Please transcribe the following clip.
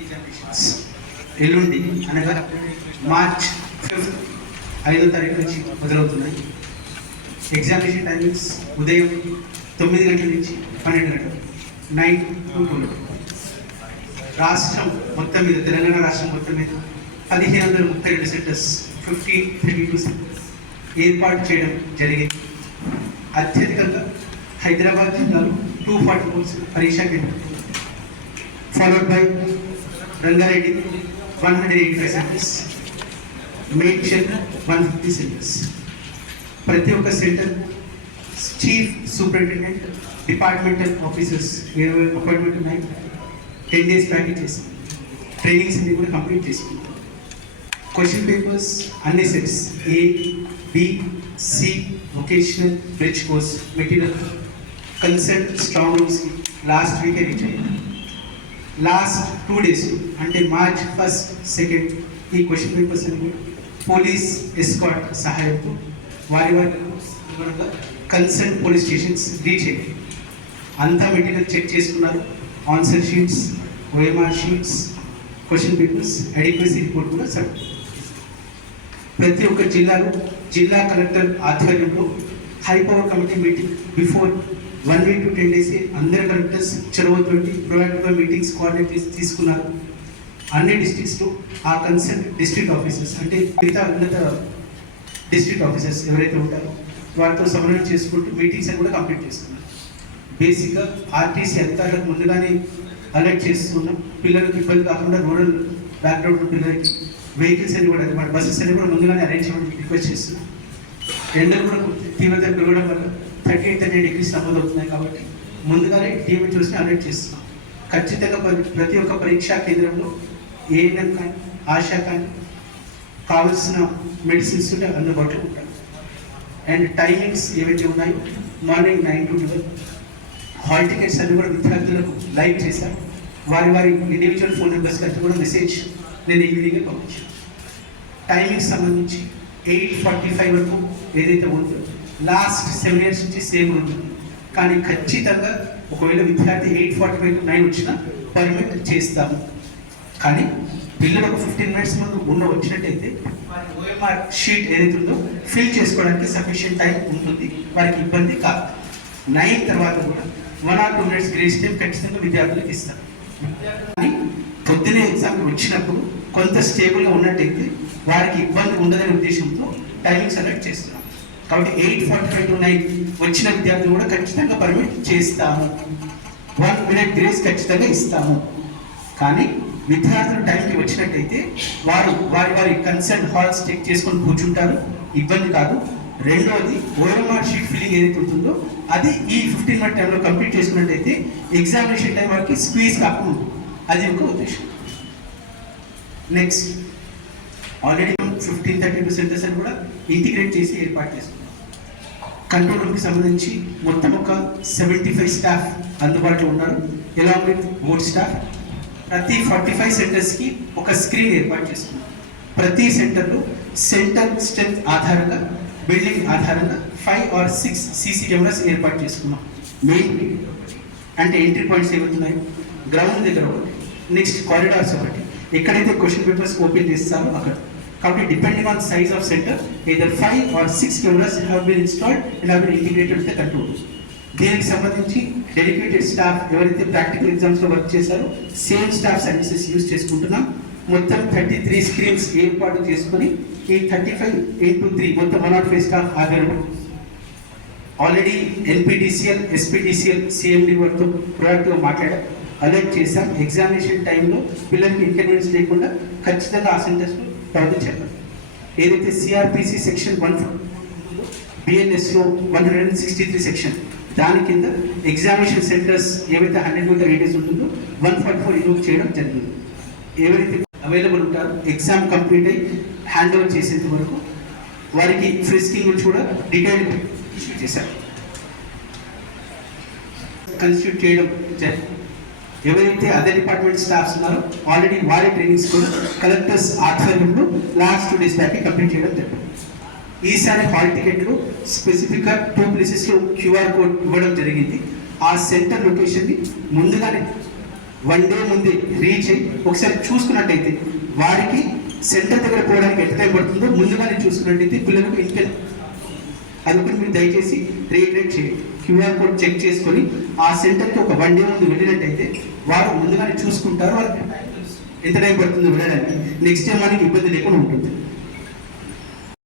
Examinations ఎల్లుండి అనగా March 5th 5వ తారీఖు నుంచి మొదలవుతున్నాయి. ఎగ్జామినేషన్ టైమింగ్స్ ఉదయం 9 గంటల నుంచి 12 గంటలు 9 to 12. రాష్ట్రం మొత్తం మీద తెలంగాణ రాష్ట్రం మొత్తం మీద 1532 సెంటర్స్ 1532 సెంటర్స్ ఏర్పాటు చేయడం జరిగింది. అత్యధికంగా హైదరాబాద్ జిల్లాలో 244 పరీక్షా కేంద్రాలు, followed by Rangareddy 185 centres, Medchal 150 centres. ప్రతి ఒక్క centre chief superintendent, departmental officers 20 appointment ఉన్నాయి. 10 days ప్యాకేజ్ చేసాం. ట్రైనింగ్స్ అన్ని కూడా కంప్లీట్ చేసుకుంటాం. క్వశ్చన్ పేపర్స్ అన్ని sets A, B, C, vocational, bridge course material concern strong రూమ్స్కి లాస్ట్ వీకే రీచ్ అయ్యింది. లాస్ట్ 2 days అంటే మార్చ్ 1st, 2nd ఈ క్వశ్చన్ పేపర్స్ అని కూడా పోలీస్ ఎస్కాట్ సహాయంతో వారి కన్సర్న్ పోలీస్ స్టేషన్స్ రీచ్ అయ్యాయి. అంతా మెటీరియల్ చెక్ చేసుకున్నారు. Answer sheets, OMR sheets, question papers, adequacy report కూడా సబ్మిట్. ప్రతి ఒక్క జిల్లాలో జిల్లా కలెక్టర్ ఆధ్వర్యంలో high power committee meeting before 1 week to 10 days అందరు కలెక్టర్స్ చొరవతోటి ప్రొయాక్టివ్గా మీటింగ్స్ కోఆర్డినేట్ చేసి తీసుకున్నారు. అన్ని డిస్ట్రిక్ట్స్లో ఆ కన్సర్న్ డిస్ట్రిక్ట్ ఆఫీసర్స్ అంటే మిగతా ఉన్నత డిస్ట్రిక్ట్ ఆఫీసర్స్ ఎవరైతే ఉంటారో వారితో సమన్వయం చేసుకుంటూ మీటింగ్స్ అని కూడా కంప్లీట్ చేస్తున్నారు. బేసిక్గా ఆర్టీసీ అధికారులకు ముందుగానే అలర్ట్ చేస్తున్నాం. పిల్లలకు ఇబ్బంది కాకుండా రూరల్ బ్యాక్గ్రౌండ్ పిల్లలకి వెహికల్స్ అని కూడా మన బస్సెస్ అని కూడా ముందుగానే అరేంజ్ చేయడానికి రిక్వెస్ట్ చేస్తున్నాం. ఎండలు కూడా తీవ్రత పెరగడం వల్ల 38 degrees నమోదవుతున్నాయి కాబట్టి ముందుగానే టీవీ చూసి అలర్ట్ చేస్తున్నాం. ఖచ్చితంగా ప్రతి ఒక్క పరీక్షా కేంద్రంలో ఏఎన్ఎం కానీ ఆశా కానీ కావాల్సిన మెడిసిన్స్ కూడా అందుబాటులో ఉంటాయి. అండ్ టైమింగ్స్ ఏవైతే ఉన్నాయో మార్నింగ్ 9 to 12. హాల్ టికెట్స్ అన్ని కూడా విద్యార్థులకు లైవ్ చేశారు. వారి ఇండివిజువల్ ఫోన్ నెంబర్స్కి అయితే కూడా మెసేజ్ నేను ఈవినింగే పంపించాను. టైమింగ్స్ సంబంధించి 8:45 వరకు ఏదైతే ఉందో లాస్ట్ 7 years నుంచి సేమ్ ఉంటుంది. కానీ ఖచ్చితంగా ఒకవేళ విద్యార్థి 8:45 to 9 వచ్చినా పర్మిట్ చేస్తాము. కానీ పిల్లలు ఒక 15 minutes ముందు వచ్చినట్టయితే వారి OMR షీట్ ఏదైతే ఉందో ఫిల్ చేసుకోవడానికి సఫిషియంట్ టైం ఉంటుంది, వారికి ఇబ్బంది కాదు. 9 తర్వాత కూడా 1 or 2 minutes గ్రేస్ టైం ఖచ్చితంగా విద్యార్థులకు ఇస్తారు. కానీ పొద్దునే ఎగ్జామ్ వచ్చినప్పుడు కొంత స్టేబుల్గా ఉన్నట్టయితే వారికి ఇబ్బంది ఉండదనే ఉద్దేశంతో టైమింగ్స్ అలర్ట్ చేస్తున్నాం. కాబట్టి 8:45 to 9 వచ్చిన విద్యార్థులు కూడా ఖచ్చితంగా పర్మిట్ చేస్తాము. 1 minute గ్రేస్ ఖచ్చితంగా ఇస్తాము. కానీ విద్యార్థులు టైంకి వచ్చినట్టయితే వారి కన్సర్న్ హాల్స్ చెక్ చేసుకొని కూర్చుంటారు, ఇబ్బంది కాదు. రెండోది OMR షీట్ ఫిల్లింగ్ ఏదైతే ఉంటుందో అది ఈ 15 minute టైంలో కంప్లీట్ చేసుకున్నట్టయితే ఎగ్జామినేషన్ టైం వరకు స్క్వీజ్ కాకుండా అది ఒక ఉద్దేశం. నెక్స్ట్ ఆల్రెడీ 1532 సెంటర్స్ అని కూడా ఇంటిగ్రేట్ చేసి ఏర్పాటు చేసుకున్నాం. కంట్రోల్ రూమ్కి సంబంధించి మొత్తం ఒక 75 స్టాఫ్ అందుబాటులో ఉన్నారు, ఎలాంగ్ విత్ బోర్డ్ స్టాఫ్. ప్రతి 45 సెంటర్స్కి ఒక స్క్రీన్ ఏర్పాటు చేసుకున్నాం. ప్రతి సెంటర్లో సెంటర్ స్ట్రెంత్ ఆధారంగా బిల్డింగ్ ఆధారంగా 5 or 6 CC కెమెరాస్ ఏర్పాటు చేసుకున్నాం. మెయిన్ అంటే ఎంట్రీ పాయింట్స్ ఏమవుతున్నాయి, గ్రౌండ్ దగ్గర ఒకటి, నెక్స్ట్ కారిడార్స్ ఒకటి, ఎక్కడైతే క్వశ్చన్ పేపర్స్ ఓపెన్ చేస్తారో అక్కడ. కాబట్టి depending on size of centre either 5 or 6 cameras have been installed and have been integrated with the control. దీనికి సంబంధించి డెడికేటెడ్ స్టాఫ్ ఎవరైతే ప్రాక్టికల్ ఎగ్జామ్స్లో వర్క్ చేశారో సేమ్ స్టాఫ్ సర్వీసెస్ యూజ్ చేసుకుంటున్నాం. మొత్తం 33 స్క్రీన్స్ ఏర్పాటు చేసుకొని ఈ 35:3 మొత్తం 105 స్టాఫ్ ఆధారంగా ఆల్రెడీ NPTCL, SPTCL, CMD వారితో ప్రొయాక్టివ్గా మాట్లాడాం, అలర్ట్ చేశాం. ఎగ్జామినేషన్ టైంలో పిల్లలకి ఇన్కన్వీనియన్స్ లేకుండా ఖచ్చితంగా ఆ సెంటర్స్లో ప్రవర్తన చెప్పాలి. ఏదైతే CRPC సెక్షన్ 140 BNSలో 163 సెక్షన్ దాని కింద ఎగ్జామినేషన్ సెంటర్స్ ఏవైతే 100 meter రేడియస్ ఉంటుందో 144 ఇన్వోక్ చేయడం జరిగింది. ఎవరైతే అవైలబుల్ ఉంటారో ఎగ్జామ్ కంప్లీట్ అయ్యి హ్యాండ్ ఓవర్ చేసేంత వరకు వారికి ఫ్రిస్కింగ్ గురించి కూడా డీటెయిల్ చేశారు, కన్స్టిట్యూట్ చేయడం జరిగింది. ఎవరైతే అదర్ డిపార్ట్మెంట్ స్టాఫ్స్ ఉన్నారో ఆల్రెడీ వారి ట్రైనింగ్స్ కూడా కలెక్టర్స్ ఆధ్వర్యంలో లాస్ట్ 2 days బ్యాక్ కంప్లీట్ చేయడం జరిగింది. ఈసారి హాల్ టికెట్లు స్పెసిఫిక్గా 2 places QR కోడ్ ఇవ్వడం జరిగింది. ఆ సెంటర్ లొకేషన్ని ముందుగానే 1 డే ముందే రీచ్ అయ్యి ఒకసారి చూసుకున్నట్టయితే వారికి సెంటర్ దగ్గర పోవడానికి ఎంత టైం పడుతుందో ముందుగానే చూసుకున్నట్టయితే పిల్లలకు ఇంటర్ అదొకటి మీరు దయచేసి రీక్రియేట్ చేయండి. క్యూఆర్ కోడ్ చెక్ చేసుకొని ఆ సెంటర్కి ఒక 1 డే ముందు వెళ్ళినట్టయితే వారు ముందుగానే చూసుకుంటారు, వారికి ఎంత టైం పడుతుందో వెళ్ళడానికి. నెక్స్ట్ డే మనకి ఇబ్బంది లేకుండా ఉంటుంది.